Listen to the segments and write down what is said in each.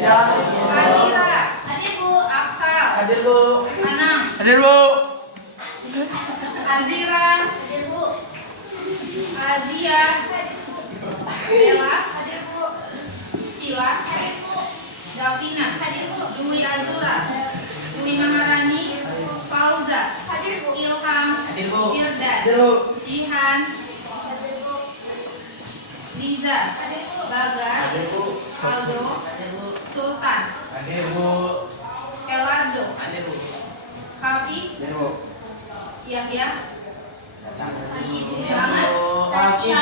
Azira. Hadir Bu. Aksal. Hadir Bu. Anam. Hadir Bu. Azira. Hadir Bu. Azia. Bella. Hadir Bu. Sila. Hadir Bu. Davina. Hadir Bu. Dwi Azura. Dwi Maharani. Fauza. Hadir Bu. Ilham. Hadir Bu. Irdan. Hadir Bu. Jihan. Liza. Bagas. Hadir Bu. Aldo. Hadir Bu. Sultan. Hadir Bu. Elardo. Hadir Bu. Kafi. Hadir Bu. Yahya. Datang. Banget. Sakit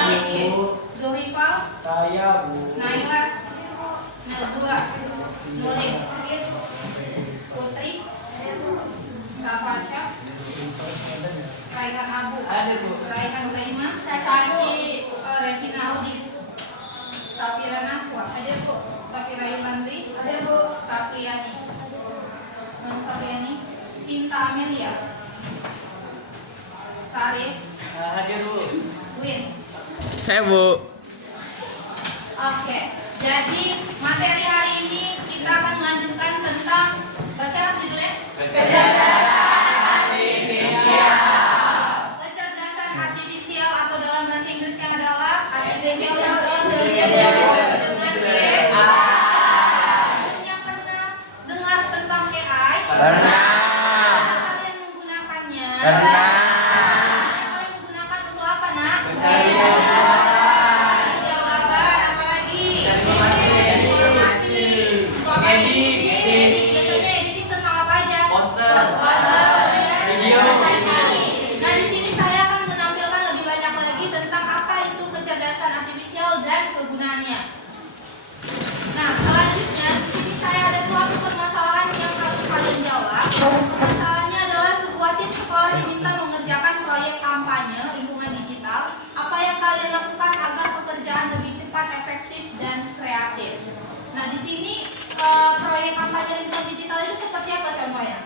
Bu. Zohrifal. Saya Bu. Naila. Nazura. Nuril. Putri. Safasya. Raihan Abu. Hadir Bu. Raihan Zaima. Saki. Revina Audi. Safira Naswa. Hadir Bu. Safira Yulandri. Hadir Bu. Sapriani. Sapriani. Sinta Amelia. Sarif. Hadir Bu. Win. Saya Bu. Oke, jadi materi hari ini kita akan melanjutkan tentang baca judulnya kecerdasan artifisial atau dalam bahasa Inggrisnya adalah artificial intelligence dengan AI. Yang pernah dengar tentang AI? Pernah. Kalian menggunakannya? Pernah. Kalian menggunakan untuk apa, Nak? Mencari Jabatan, apa lagi? Informasi. Untuk apa? Editing. Biasanya editing tentang apa aja? Poster. Video. Nah, di sini saya akan menampilkan lebih banyak lagi tentang apa itu kecerdasan artifisial dan kegunaannya. Nah, selanjutnya di sini saya ada suatu permasalahan yang harus kalian jawab. Masalahnya adalah sebuah tim sekolah diminta mengerjakan proyek kampanye lingkungan digital. Apa yang kalian lakukan agar pekerjaan lebih cepat, efektif, dan kreatif? Nah, di sini proyek kampanye lingkungan digital itu seperti apa contohnya?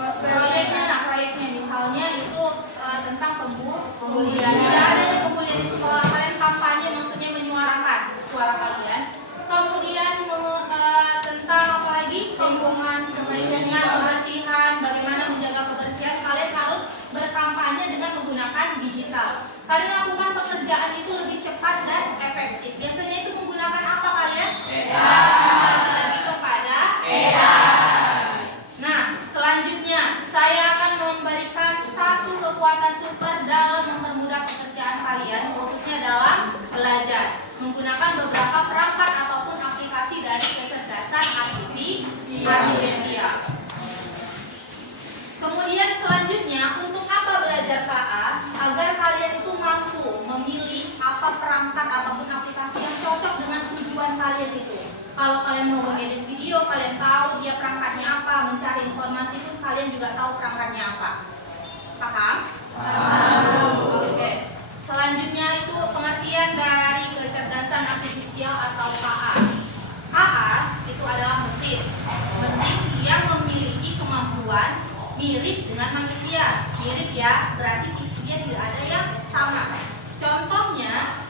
Proyeknya, nah proyeknya misalnya itu tentang pembulian. Tidak ada yang pembulian di sekolah, kalian kampanye maksudnya menyuarakan suara kalian. Kemudian tentang apa lagi? Lingkungan, kebersihan, bagaimana menjaga kebersihan. Kalian harus berkampanye dengan menggunakan digital. Kalian lakukan pekerjaan itu lebih cepat dan efektif. Biasanya itu menggunakan apa kalian? Kembali lagi kepada Nah, selanjutnya saya akan memberikan satu kekuatan super dalam mempermudah pekerjaan kalian, khususnya dalam belajar, menggunakan beberapa perangkat ataupun aplikasi dari kecerdasan artifisial. Kemudian selanjutnya, untuk apa belajar KA? Agar kalian itu mampu memilih apa perangkat ataupun aplikasi yang cocok dengan tujuan kalian itu. Kalau kalian mau mengedit video, kalian tahu dia perangkatnya apa. Mencari informasi pun kalian juga tahu perangkatnya apa. Paham? Oke. Selanjutnya itu pengertian dari kecerdasan artifisial atau KA. KA itu adalah mesin yang memiliki kemampuan mirip dengan manusia. Mirip ya, berarti dia tidak ada yang sama. Contohnya,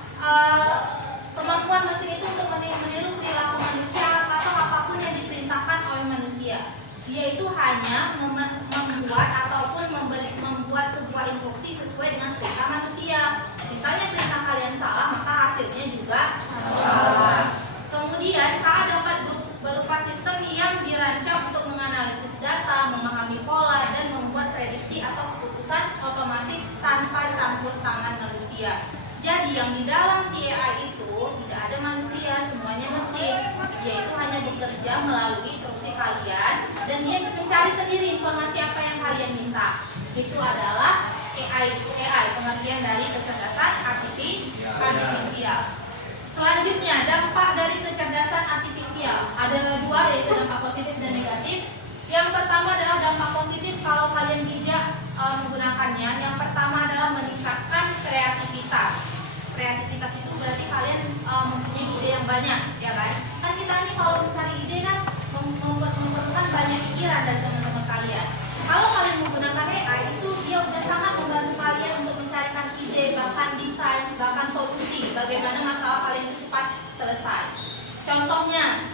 kemampuan mesin itu untuk meniru perilaku manusia atau apapun yang diperintahkan oleh manusia. Dia itu hanya membuat ataupun membuat sebuah instruksi sesuai dengan perintah manusia. Misalnya perintah kalian salah, maka hasilnya juga salah. Kemudian KA dapat berupa sistem yang dirancang untuk menganalisis data, memahami pola, dan membuat prediksi atau keputusan otomatis tanpa campur tangan manusia. Jadi yang di dalam si AI itu tidak ada manusia, semuanya mesin. Dia itu hanya bekerja melalui instruksi kalian dan dia mencari sendiri informasi apa yang kalian minta. Itu adalah AI, pengertian dari kecerdasan artifisial. Selanjutnya, dampak dari kecerdasan artifisial ada dua, yaitu dampak positif dan negatif. Yang pertama adalah dampak positif kalau kalian bijak menggunakannya. Yang pertama adalah meningkatkan kreativitas. Kreativitas itu berarti kalian mempunyai ide yang banyak, ya kan? Kan kita ini kalau mencari ide kan memerlukan banyak pikiran dari teman-teman kalian. Kalau kalian menggunakan AI itu dia udah sangat membantu kalian untuk mencarikan ide, bahkan desain, bahkan solusi bagaimana masalah kalian itu cepat selesai. Contohnya,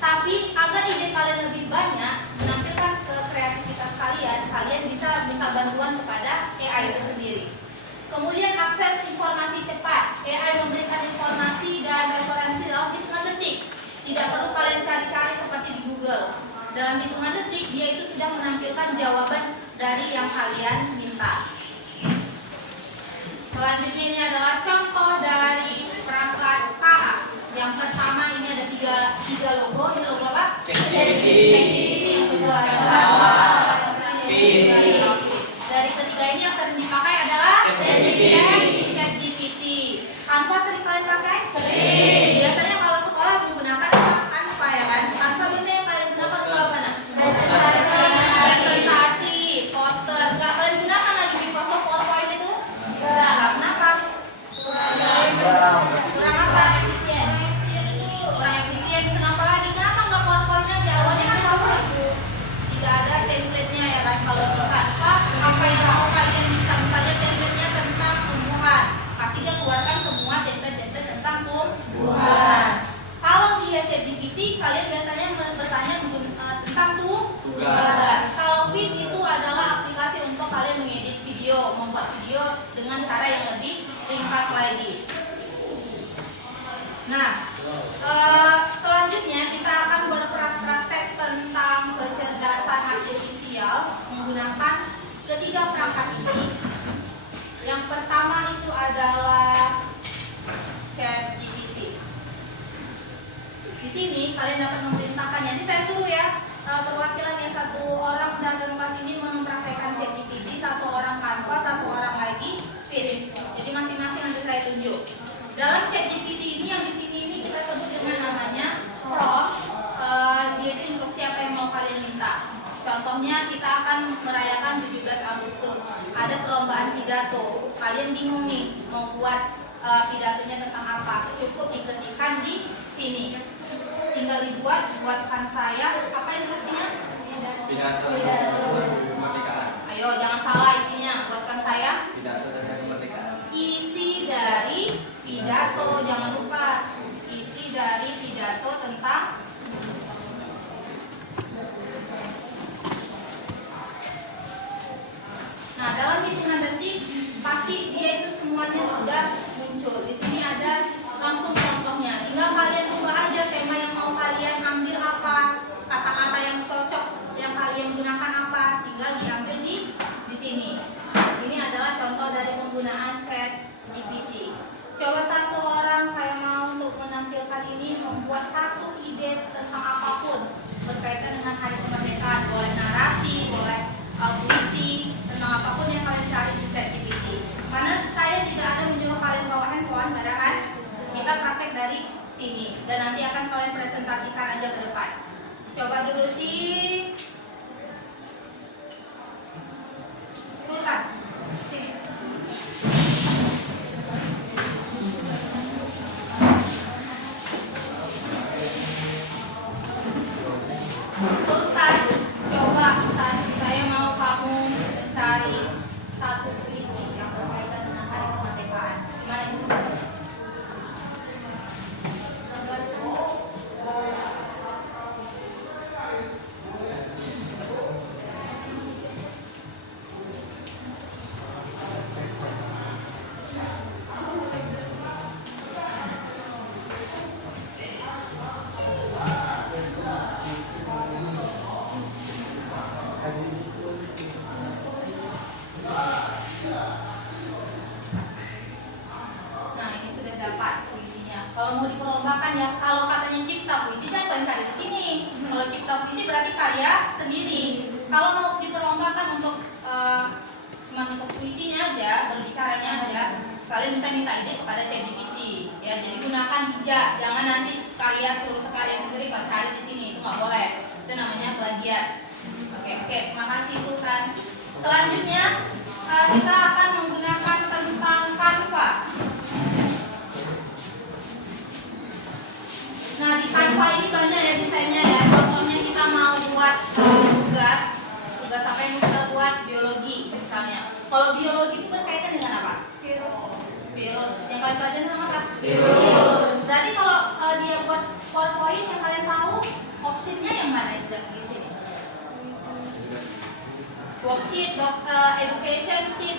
Tapi agar ide kalian lebih banyak, menampilkan ke kreativitas kalian, kalian bisa minta bantuan kepada AI itu sendiri. Kemudian akses informasi cepat. AI memberikan informasi dan referensi dalam hitungan detik. Tidak perlu kalian cari-cari seperti di Google. Dalam hitungan detik, dia itu sudah menampilkan jawaban dari yang kalian minta. Selanjutnya ini adalah contoh dari perangkat KA. Yang pertama ini ada tiga logo. Ini logo apa? ChatGPT. Yang kedua adalah dari ketiga ini yang sering dipakai adalah ChatGPT. Canva sering kalian pakai? Sering. Biasanya kalau sekolah menggunakan Canva ya kan? Canva biasanya yang kalian gunakan untuk apa? Presentasi, poster. Enggak kalian gunakan lagi Microsoft PowerPoint itu? Enggak. Kenapa? Kurang apa? Kurang efisien. Kenapa lagi? Kenapa enggak PowerPoint aja? Awalnya kan apa? Tidak ada template-nya ya kan? Kalau di Canva, apa yang mau kalian bisa? Misalnya template-nya tentang tumbuhan, pasti dia keluarkan semua template-template tentang tumbuhan. Kalau di ChatGPT, kalian biasanya bertanya tentang tugas. Kalau Fit itu adalah aplikasi untuk kalian mengedit video, membuat video dengan cara yang lebih ringkas lagi. Nah, selanjutnya kita akan berpraktek tentang kecerdasan artifisial menggunakan ketiga perangkat ini. Yang pertama itu adalah ChatGPT. Di sini kalian dapat memerintahkan. Jadi saya suruh ya perwakilan yang satu orang dalam kelas ini mempraktekkan ChatGPT, satu orang Canva, satu orang lagi Fit. Jadi masing-masing nanti saya tunjuk. Dalam ChatGPT ini yang di sini ini kita sebut dengan namanya prompt. Dia itu instruksi apa yang mau kalian minta. Contohnya kita akan merayakan 17 Agustus. Ada perlombaan pidato. Kalian bingung nih mau buat pidatonya tentang apa? Cukup diketikkan di sini. Tinggal buatkan saya. Apa instruksinya? Pidato kemerdekaan. Ayo jangan salah isinya. Buatkan saya. Pidato dari kemerdekaan. Isi dari pidato, jangan lupa. Isi dari pidato tentang Nah, dalam hitungan detik pasti dia itu semuanya sudah muncul. Di sini ada langsung contohnya. Tinggal kalian ubah aja tema yang mau kalian ambil apa, kata-kata yang cocok yang kalian gunakan apa, tinggal diambil di sini. Ini adalah contoh dari penggunaan ChatGPT. Coba satu orang saya mau untuk menampilkan ini membuat satu ide tentang apapun berkaitan dengan hari kemerdekaan. Boleh narasi, boleh puisi, tentang apapun yang kalian cari di ChatGPT. Karena saya tidak ada menyuruh kalian bawa handphone, ada kan? Kita praktek dari sini dan nanti akan kalian presentasikan aja ke depan. Coba dulu sih Sultan. Sini. Sultan, coba saya mau kamu cari satu puisi yang berkaitan dengan hari kemerdekaan. Gimana itu? Nah, ini sudah dapat puisinya. Kalau mau diperlombakan ya, kalau katanya cipta puisi jangan kalian cari di sini. Kalau cipta puisi berarti karya sendiri. Kalau mau diperlombakan untuk cuma untuk puisinya aja, berbicaranya aja, kalian bisa minta ide kepada ChatGPT. Ya, jadi gunakan bijak, jangan nanti karya terus karya sendiri kalian cari di sini, itu nggak boleh. Itu namanya plagiat. Oke, terima kasih Sultan. Selanjutnya kita akan menggunakan tentang Canva. Nah, di Canva ini banyak ya desainnya ya. Contohnya kita mau buat tugas apa yang kita buat biologi misalnya. Kalau biologi itu berkaitan dengan apa? Virus. Yang kalian pelajari sama apa? Virus. Berarti kalau dia buat PowerPoint yang kalian tahu di sini. Worksheet, education sheet,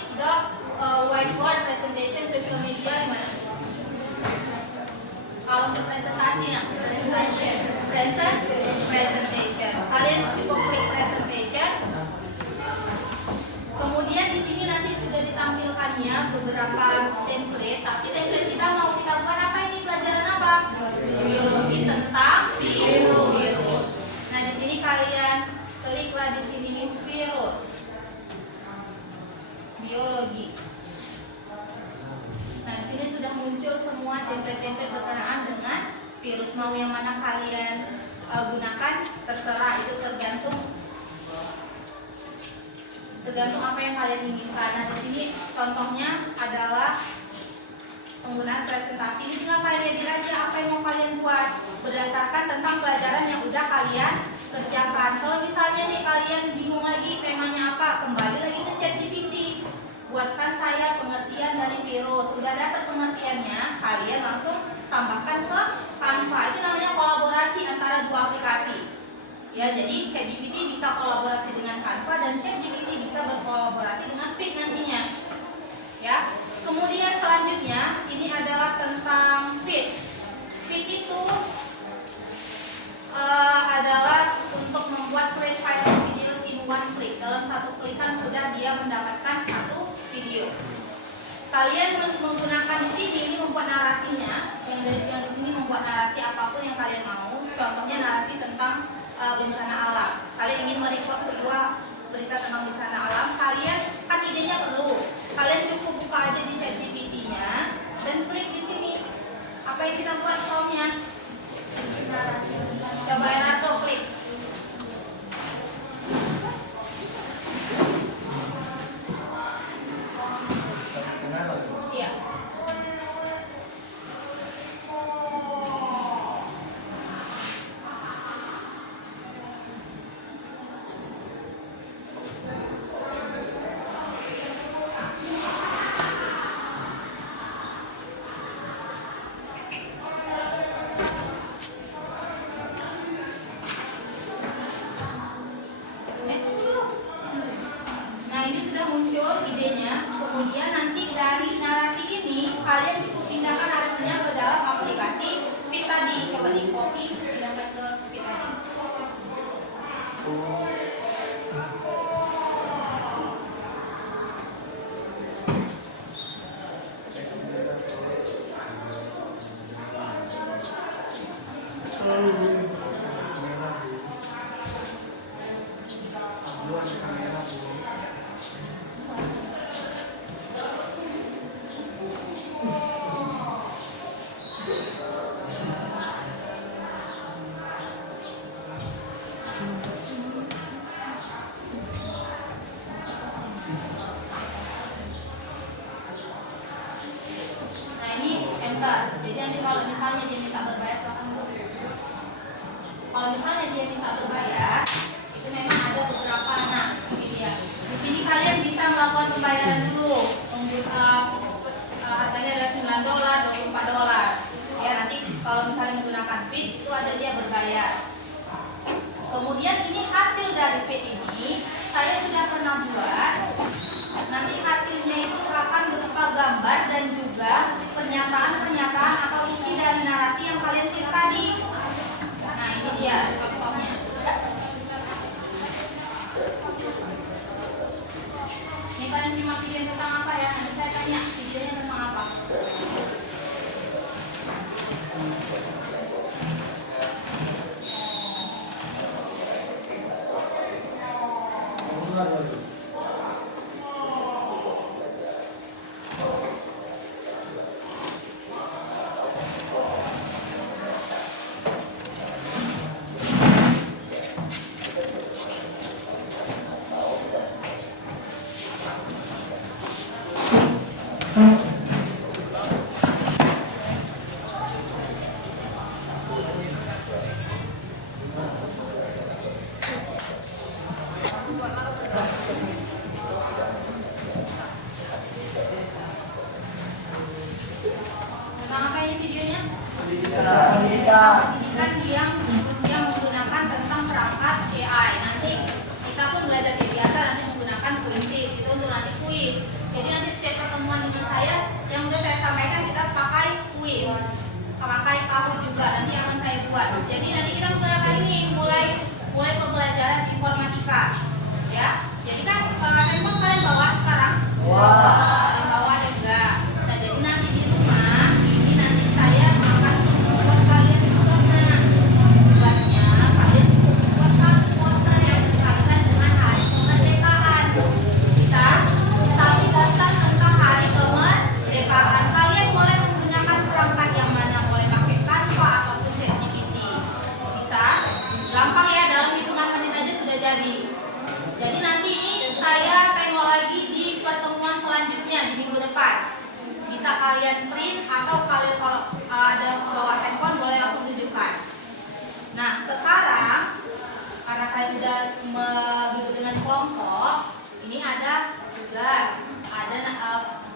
whiteboard, presentation, social media, gimana? Kalau untuk presentasinya, presentation. Kalian cukup klik presentation. Kemudian di sini nanti sudah ditampilkannya beberapa template. Tapi template kita mau kita buat apa ini? Pelajaran apa? Biologi tentang virus. Nah di sini kalian kliklah di sini virus, biologi. Nah di sini sudah muncul semua template-template berkenaan dengan virus. Mau yang mana kalian gunakan terserah, itu tergantung apa yang kalian inginkan. Nah di sini contohnya adalah penggunaan presentasi. Ini tinggal kalian edit aja apa yang mau kalian buat berdasarkan tentang pelajaran yang udah kalian persiapkan. Kalau misalnya nih kalian bingung lagi temanya apa, kembali lagi ke ChatGPT. Buatkan saya pengertian dari virus. Sudah dapat pengertiannya, kalian langsung tambahkan ke Canva. Itu namanya kolaborasi antara dua aplikasi. Ya, jadi ChatGPT bisa kolaborasi dengan Canva dan ChatGPT bisa berkolaborasi dengan Fit nantinya. Ya. Kemudian selanjutnya ini adalah tentang Fit. Fit itu adalah untuk membuat create file videos in one click. Dalam satu klikan sudah dia mendapatkan satu video. Kalian menggunakan di sini ini membuat narasinya. Yang di sini membuat narasi apapun yang kalian mau. Contohnya narasi tentang bencana alam. Kalian ingin merecord sebuah berita tentang bencana alam, kalian kan idenya perlu. Kalian cukup buka aja di ChatGPT-nya dan klik di sini. Apa yang kita buat prompt-nya? Coba Erato klik. Iya. Nah ini sudah muncul idenya. Kemudian nanti dari narasi ini kalian cukup pindahkan narasinya ke dalam aplikasi Fit tadi. Coba di copy, pindahkan ke Fit tadi. Nah ini enter. Jadi nanti kalau misalnya dia minta berbayar, kalau misalnya dia minta berbayar, itu memang ada beberapa. Nah ini dia. Di sini kalian bisa melakukan pembayaran dulu. Harganya ada $9, $24. Ya nanti kalau misalnya menggunakan Fit itu ada dia berbayar. Kemudian ini hasil dari Fit ini saya sudah pernah buat. Nanti hasilnya itu akan berupa gambar dan juga pernyataan-pernyataan atau isi dari narasi yang kalian cek tadi. Nah ini dia contohnya. Ini kalian simak video tentang apa ya? Nanti saya tanya videonya tentang apa. Tentang apa ini videonya? Pendidikan yang menggunakan tentang perangkat Jadi nanti kita menggunakan ini mulai pembelajaran informatika, ya. Jadi kan handphone kalian bawa sekarang? Kalian bawa ada enggak? Nah jadi nanti di rumah ini nanti saya akan membuat kalian tugasnya. Tugasnya kalian membuat satu poster yang berkaitan dengan hari kemerdekaan. Satu poster tentang hari kemerdekaan. Kalian boleh menggunakan perangkat yang mana, boleh pakai Canva ataupun ChatGPT. Bisa? Gampang ya, dalam hitungan menit aja sudah jadi. Jadi nanti ini saya tengok lagi di pertemuan selanjutnya di minggu depan. Bisa kalian print atau kalian kalau ada bawa handphone boleh langsung tunjukkan. Nah sekarang karena kalian sudah duduk dengan kelompok, ini ada tugas, ada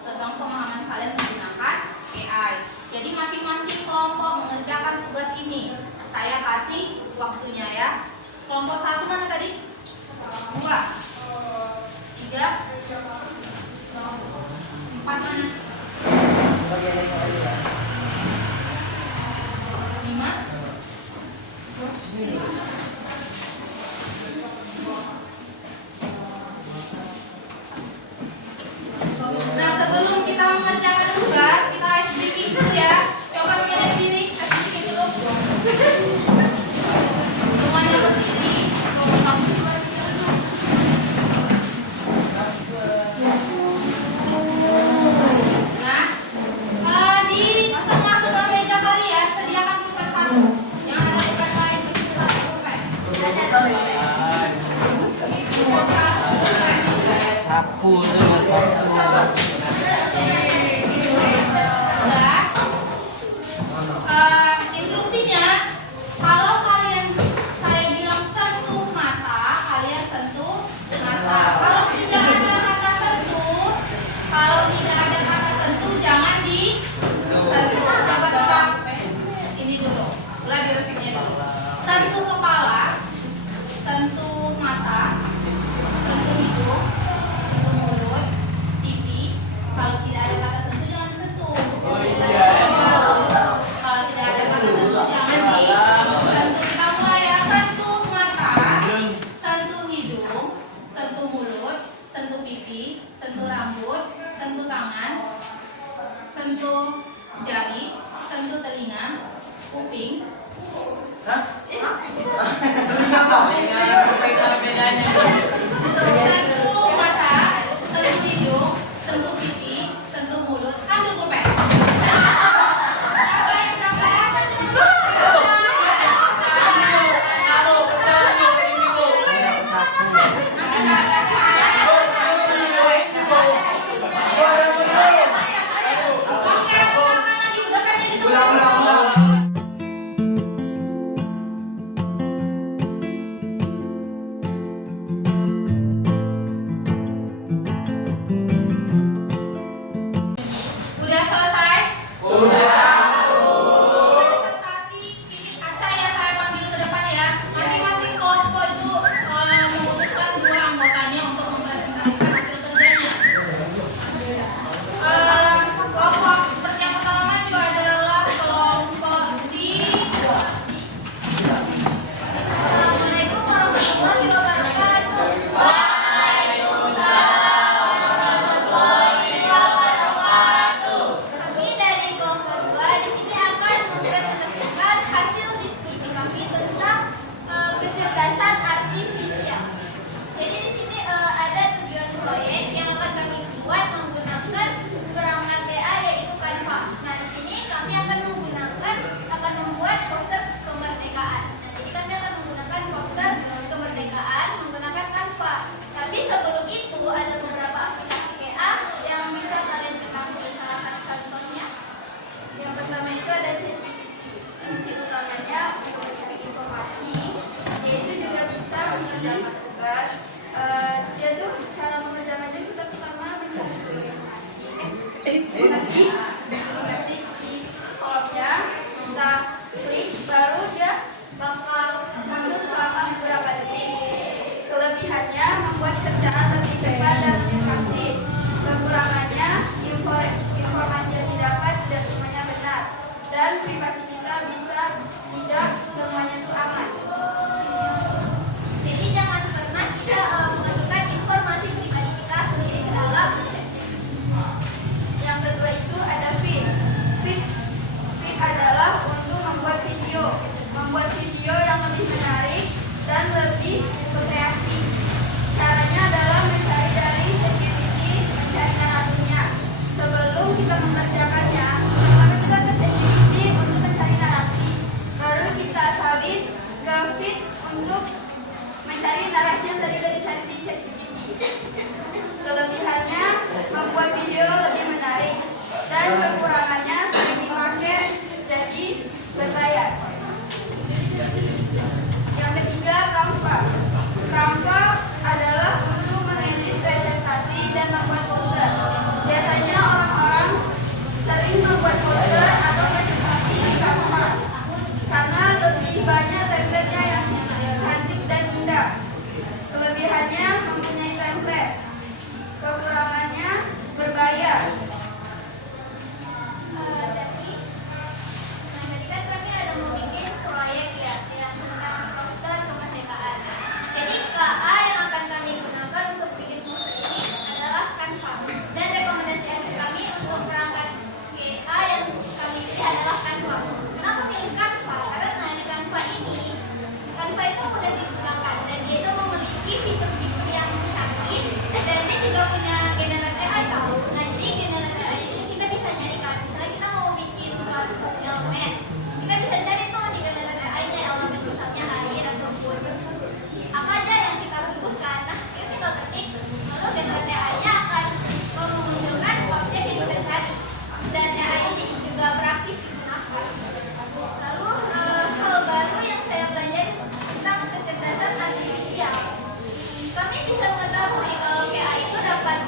tentang pemahaman kalian menggunakan AI. Jadi masing-masing kelompok mengerjakan tugas ini. Saya kasih waktunya ya. Kelompok 1 mana tadi? 2, 3, 4 mana? 5. Nah sebelum kita mengerjakan tugas, kita ice breaking dulu ya. Coba pilih diri, ice breaking dulu. Semuanya berdiri. Nah, di tengah-tengah meja kalian sediakan pulpen 1. Yang ada pulpen lain begitu 1 pulpen. Sapu dengan sapu. Instruksinya, kalau kalian saya bilang sentuh mata, kalian sentuh mata. Kalau tidak ada kata sentuh, jangan disentuh. Coba kita ini dulu, belajar sini dulu. Sentuh kepala, sentuh mata, sentuh hidung, sentuh mulut, pipi. Kalau tidak ada kata sentuh jangan sentuh. Kalau tidak ada kata sentuh jangan disentuh. Kita mulai ya. Sentuh mata, sentuh hidung, sentuh mulut, sentuh pipi, sentuh rambut, sentuh tangan, sentuh jari, sentuh telinga, kuping. Sentuh mata, sentuh hidung, sentuh pipi, sentuh mulut. Ambil pulpen. Siapa yang dapat? Oke, ulangan lagi. Pulpennya ditulis. Udah selesai? Presentasi ini saya panggil ke depan ya. Masing-masing kelompok itu memutuskan 2 anggotanya untuk mempresentasikan hasil kerjanya. Kelompok seperti yang pertama juga adalah kelompok si. Assalamualaikum warahmatullahi wabarakatuh. Kami dari kelompok 2 di sini akan mempresentasikan hasil diskusi kami tentang kecerdasan artifisial. Jadi di sini ada tujuan proyek yang akan kami buat menggunakan perangkat AI yaitu Canva. Nah di sini kami akan membuat poster kemerdekaan. Nah, jadi kami akan menggunakan poster kemerdekaan menggunakan Canva. Tapi sebelum itu ada beberapa aplikasi AI yang bisa kalian ketahui. Salah satu contohnya yang pertama itu ada ChatGPT. Fungsi utamanya untuk mencari informasi, yaitu juga bisa mengerjakan tugas. Dia tuh cara mengerjakannya kita pertama mencari informasi, nanti di kolomnya kita klik, baru dia bakal muncul selama beberapa detik. Kelebihannya membuat kerjaan lebih cepat dan lebih praktis. Kekurangannya informasi yang didapat tidak semuanya benar dan privasi kita bisa tidak semuanya dan lebih berkreasi. Caranya adalah mencari dari ChatGPT, mencari narasinya. Sebelum kita mengerjakannya, pertama kita ke ChatGPT untuk mencari narasi, baru kita salin ke Feed untuk mencari narasi yang tadi udah dicari di ChatGPT. Kelebihannya membuat video lebih menarik, dan kekurangannya sering dipakai jadi berbayar. Yang ketiga, Canva. Canva adalah untuk mengedit presentasi dan membuat poster. Biasanya orang-orang sering membuat poster atau presentasi di Canva karena lebih banyak template-nya yang cantik dan indah. Kelebihannya mempunyai template. Kekurangannya berbayar. Tadi kan kami ada mau bikin proyek ya yang tentang poster kemerdekaan. Jadi KA yang akan kami gunakan untuk bikin poster ini adalah Canva. Dan rekomendasi akhir kami untuk perangkat GA yang kami pilih adalah Canva. Kenapa pilih Canva? Karena di Canva itu mudah digunakan dan dia itu memiliki fitur-fitur yang canggih dan dia juga punya generasi AI tahu. Nah jadi generasi AI ini kita bisa nyarikan. Misalnya kita mau bikin suatu elemen, kita bisa cari tuh di generasi AI-nya elemen misalnya air ataupun apa aja yang kita butuhkan. Nah kita tinggal ketik, lalu generasi AI-nya akan memunculkan objek yang kita cari. Dan AI ini juga praktis digunakan. Lalu hal baru yang saya pelajari tentang kecerdasan artifisial. Kami bisa mengetahui kalau AI itu dapat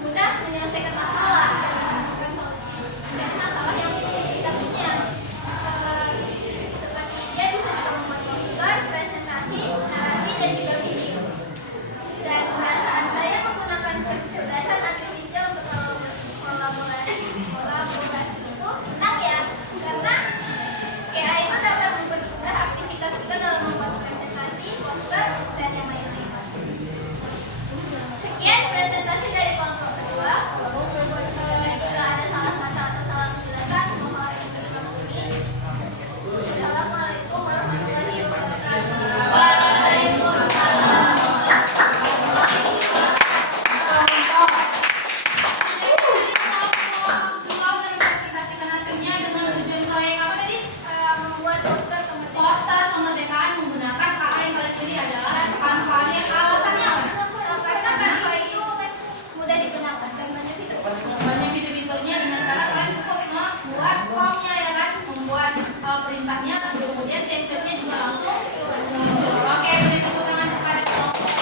mudah menyelesaikan masalah dan menemukan solusi dan masalah yang kita punya. Seperti dia bisa juga membuat poster, presentasi, narasi, dan juga video. Dan perasaan saya menggunakan kecerdasan artifisial untuk kolaborasi itu senang ya, karena AI itu dapat mempermudah aktivitas kita dalam membuat presentasi, poster, dan yang lain-lain. Sekian presentasi dari kelompok kedua. Jika ada salah kata atau salah penjelasan, mohon dimaklumi. Assalamualaikum warahmatullahi wabarakatuh. Presentasikan hasilnya dengan tujuan proyek apa tadi? Membuat poster kemerdekaan. Poster kemerdekaan menggunakan KA yang kalian pilih adalah Canva. Alasannya apa? Karena Canva itu mudah digunakan dan banyak fitur. Banyak fitur-fiturnya dengan cara kalian cukup membuat prompt-nya ya kan, membuat perintahnya, kemudian template-nya juga langsung muncul. Oke, beri tepuk tangan kepada kelompok.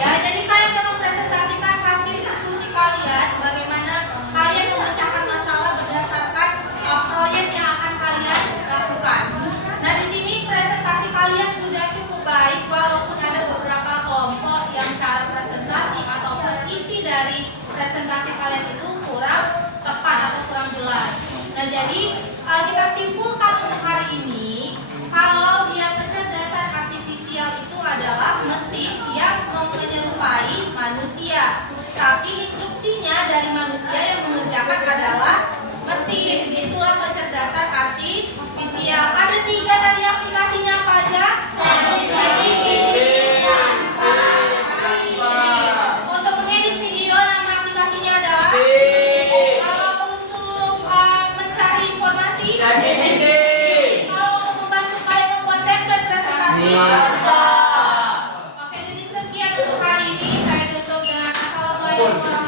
Ya, jadi kalian akan mempresentasikan hasil diskusi kalian, bagaimana kalian memecahkan masalah berdasarkan proyek yang akan kalian lakukan. Nah, di sini presentasi kalian sudah cukup baik, walaupun ada beberapa kelompok yang cara presentasi ataupun isi dari presentasi kalian itu kurang tepat atau kurang jelas. Nah, jadi kita simpulkan untuk hari ini, kalau dia kecerdasan artifisial itu adalah mesin yang menyerupai manusia, tapi instruksinya dari manusia yang mengerjakan adalah mesin. Itulah kecerdasan artifisial. Ada 3 tadi aplikasinya apa aja? Untuk mengedit video nama aplikasinya adalah. Kalau untuk mencari informasi, kalau untuk membantu kalian membuat template presentasi. Oke, jadi sekian untuk hari ini. Saya tutup dengan assalamualaikum warahmatullahi wabarakatuh.